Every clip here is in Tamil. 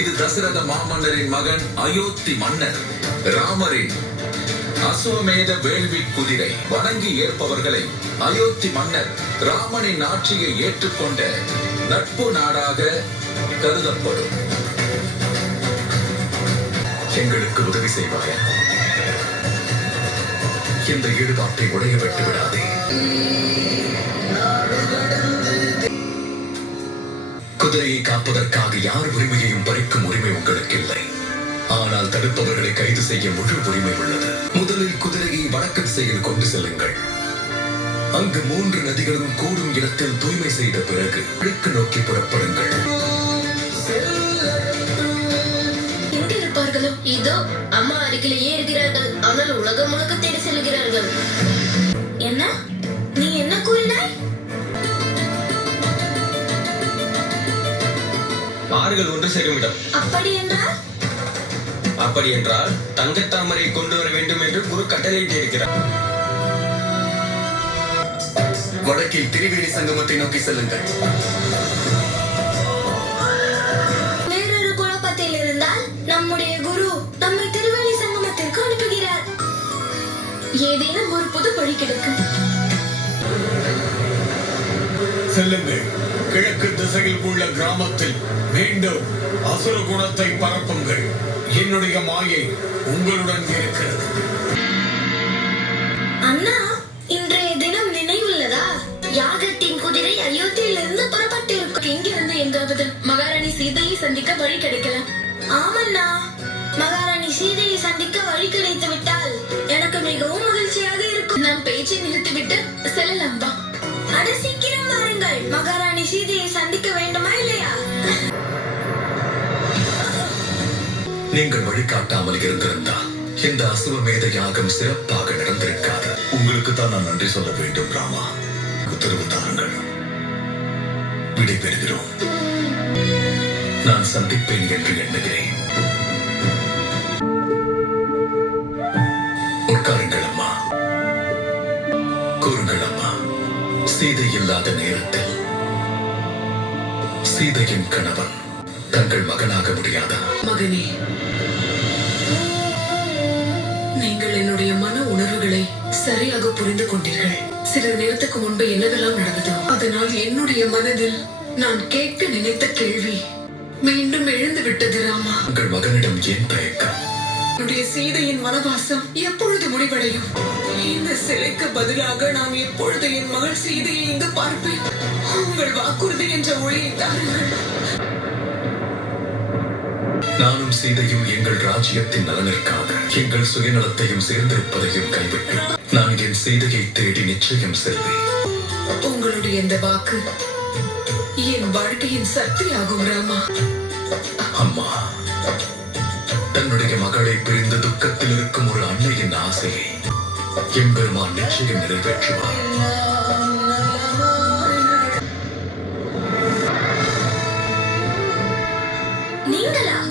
இது தசரத மாமன்னரின் மகன் அயோத்தி மன்னர் ராமரின் அசுவமேத வேள்வி குதிரை. வணங்கி ஏற்பவர்களை அயோத்தி மன்னர் ராமனின் ஆட்சியை ஏற்றுக்கொண்ட நட்பு நாடாக கருதப்படும். எங்களுக்கு உதவி செய்வாயா? இந்த ஈடுபாட்டை உடைய விட்டு விடாதே. குதிரையை காப்பதற்காக யார் உரிமையையும் பறிக்கும் உரிமை உங்களுக்கு இல்லை. ஆனால் தடுப்பவர்களை கைது செய்ய முழு உரிமை உள்ளது. முதலில் குதிரையை வடக்கு திசையில் கொண்டு செல்லுங்கள். அங்கு 3 நதிகளும் கூடும் இடத்தில் தூய்மை செய்த பிறகு கிழக்கு நோக்கி புறப்படுங்கள். எங்கே இருப்பார்களோ? இதோ அம்மா அருகிலேயே இருக்கிறார்கள். ஆனால் உலகம் முழுக்க தேடி செல்கிறார்கள். என்ன? நீ என்ன கூறினாய்? ஆறுகள் ஒன்று சேரும் இடம். அப்படி என்றால் தங்கத்தாமரை கொண்டு வர வேண்டும் என்று குரு கட்டளையிட்டு இருக்கிறார். வடக்கில் திரிவேணி சங்கமத்தை நோக்கி செல்லுங்கள். வேறொரு குழப்பத்தில் இருந்தால் நம்முடைய குரு நம்மை திருவேணி சங்கமத்திற்கு அனுப்புகிறார். ஏதேனும் ஒரு புது வழி கிடைக்கும். செல்லுங்கள். கிழக்கு திசையில் உள்ள கிராமத்தில் மீண்டும் அசுர குணத்தை பரப்புங்கள். என்னுடைய மாயை உங்களுடன் இருக்கிறது. அண்ணா, இன்றைய தினம் நினைவுள்ளதா? யாகத்தின் குதிரை அயோத்தியிலிருந்து புறப்பட்டிருக்கும். எங்கிருந்து எங்காவது மகாராணி சீதையை சந்திக்க வழி கிடைக்கலாம். ஆமண்ணா, மகாராணி சீதையை சந்திக்க வழி கிடைத்து விட்டால் எனக்கு மிகவும் மகிழ்ச்சியாக இருக்கும். நாம் பேச்சை நிறுத்திவிட்டு செல்லலாம் வா. அட சீக்கிரம் வாருங்கள். மகாராணி சீதையை சந்திக்க வேண்டுமா இல்லையா? நீங்கள் வழிகாட்டாமல் இருந்திருந்தால் இந்த அசுவமேத யாகம் சிறப்பாக நடந்திருக்காது. உங்களுக்கு தான் நான் நன்றி சொல்ல வேண்டும் ராமா. உத்தரவு தாருங்கள். விடைபெறுகிறோம். நான் சந்திப்பேன் என்று எண்ணுகிறேன். உட்காருங்கள் அம்மா. கூறுங்கள் அம்மா, சீதை இல்லாத நேரத்தில் சீதையின் கணவன் தங்கள் மகனாக முடியாதா? மகனே, நீங்கள் என்னுடைய மன உணர்வுகளை சரியாக புரிந்து கொண்டீர்கள். சில நேரத்துக்கு முன்பு என்னவெல்லாம் நடந்ததோ அதனால் என்னுடைய மனதில் நான் கேட்க நினைத்த கேள்வி மீண்டும் எழுந்து விட்டது ராமா. உங்கள் மகனிடம் ஏன் தயக்கம்? என்னுடைய சீதையின் வனவாசம் எப்பொழுது முடிவடையும்? இந்த சிலைக்கு பதிலாக நான் எப்பொழுது என் மகள் சீதையை இங்கு பார்ப்பேன்? உங்கள் வாக்குறுதி என்ற ஒளியை தாருங்கள். நானும் சீதையும் எங்கள் ராஜ்யத்தின் நலனிற்காக எங்கள் சுயநலத்தையும் சேர்ந்திருப்பதையும் கைவிட்டு நான் என் சீதையை தேடி நிச்சயம் செல்வேன். உங்களுடைய இந்த வாக்கு என் வாழ்க்கையின் சக்தியாகும் ராமா. அம்மா, தன்னுடைய மகளை பிரிந்த துக்கத்தில் இருக்கும் ஒரு அன்னையின் ஆசையை எம்பெருமான் நிச்சயம் நிறைவேற்றுவார்.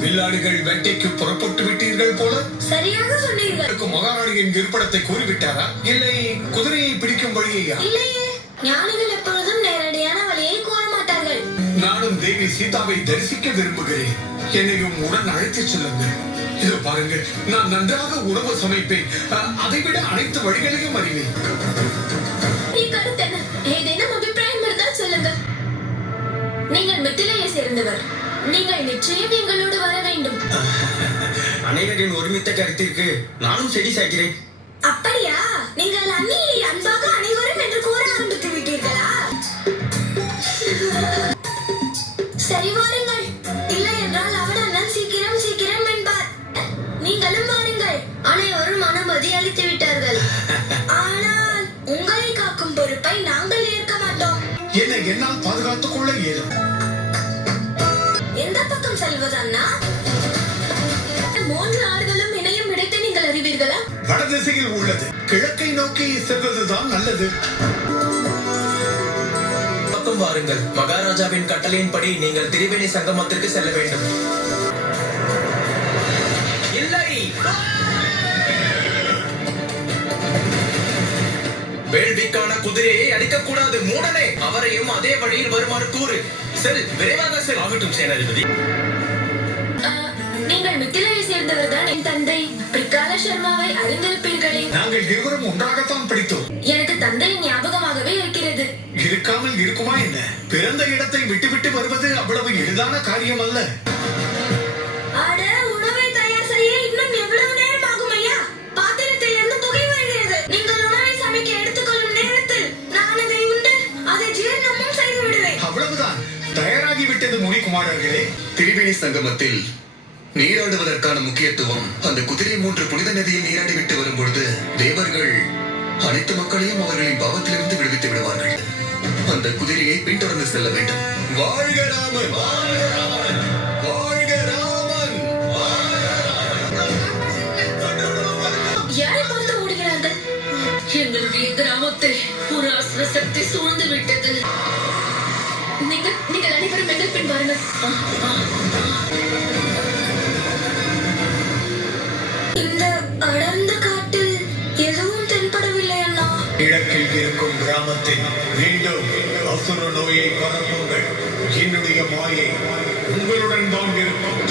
வில்லாளிகள் வேட்டைக்கு புறப்பட்டு விட்டீர்கள் போல. சரியாக சொன்னீர்கள். மகாராணியின் இருப்பிடத்தை கூறிவிட்டாரா? இல்லை குதிரையை பிடிக்கும் வழியையா? இல்லையே, ஞானிகள் எப்பொழுதும் நேரடியான வழியை கூற மாட்டார்கள். நானும் தேவி சீதாவை தரிசிக்க விரும்புகிறேன். என்னையும் உடன் அழைத்துச் செல்லுங்கள். இதோ பாருங்கள், நான் நன்றாக உணவு சமைப்பேன். அதைவிட அனைத்து வழிகளையும் அறிவேன். ஏதேனும் அபிப்பிராயம் இருந்தால் சொல்லுங்கள். நீங்கள் மித்திலையை சேர்ந்தவர். நீங்கள் நிச்சயம் எங்களோடு வர வேண்டும். அனைவரின் ஒருமித்த கருத்திற்கு நானும் செடி சாய்க்கிறேன். அப்படியா? நீங்கள் அண்ணியை அன்பாக அனைவரும் என்று கூற ஆரம்பித்து விட்டீர்களா? சரி வாருங்கள். இல்லை என்றால் அவன் அண்ணன் சீக்கிரம் சீக்கிரம் என்பார். நீங்களும் வாருங்கள். அனைவரும் அனுமதி அளித்து விட்டார்கள். ஆனால் உங்களை காக்கும் பொறுப்பை நாங்கள் ஏற்க மாட்டோம். என்னை என்னால் பாதுகாத்துக் கொள்ள இயலும். எந்த பக்கம் செல்வது அண்ணா? 3 ஆறுகளும் இணையும் இடத்தை நீங்கள் அறிவீர்களா? வடதிசையில் உள்ளது. கிழக்கை நோக்கி செல்வதுதான் நல்லது. பக்கம் வாருங்கள். மகாராஜாவின் கட்டளையின்படி நீங்கள் திரிவேணி சங்கமத்திற்கு செல்ல வேண்டும். இல்லை, வேள்விக்கான குதிரையை அடிக்கக்கூடாது. மூடனே, அவரையும் அதே வழியில் வருமாறு கூறு. செல், விரைவாக செல். ஆகட்டும் சேனாதிபதி. நீங்கள் மித்திலையை சேர்ந்தவர் தான். என் தந்தை பிரிகால சர்மாவை அறிந்திருப்பீர்களே. நாங்கள் இருவரும் ஒன்றாகத்தான் படித்தோம். எனக்கு தந்தையின் ஞாபகமாகவே இருக்கிறது. இருக்காமல் இருக்குமா என்ன? பிறந்த இடத்தை விட்டுவிட்டு வருவது அவ்வளவு எளிதான காரியம் அல்ல. அட, உணவை தயார் செய்ய இன்னும் எவ்வளவு நேரம் ஆகும் ஐயா? பாத்திரத்தில் இருந்து புகை வருகிறது. நீங்கள் உணவை சமைக்க எடுத்துக்கொள்ளும் நேரத்தில் நான் அதை உண்டு அதை ஜீரணமும் செய்து விடுவேன். அவ்வளவுதான். தயாராகிவிட்டது முனிகுமாரர்களே. திரிவேணி சங்கமத்தில் நீராடுவதற்கான முக்கியத்துவம். அந்த குதிரை 3 புனித நதியில் நீராடிவிட்டு வரும்பொழுது தேவர்கள் அனைத்து மக்களையும் அவர்களின் பாவத்திலிருந்து விடுவித்து விடுவார்கள். அந்த குதிரையை பின்தொடர்ந்து செல்ல வேண்டும். வாழ்க ராமன்! வாழ்க ராமன்! வாழ்க ராமன்! யாரை பார்த்து ஓடுகிறார்கள்? எங்களுடைய கிராமத்தை ஒரு அசுர சக்தி சூழ்ந்து விட்டது. நீங்கள் அனைவரும் எங்கள் பின் வாருங்கள். இந்த அடர்ந்த காட்டில் எதுவும் தென்படவில்லை அண்ணா. கிழக்கில் இருக்கும் கிராமத்தில் மீண்டும் அசுர நோயை பரப்புங்கள். என்னுடைய மாயை உங்களுடன் தான் இருக்கும்.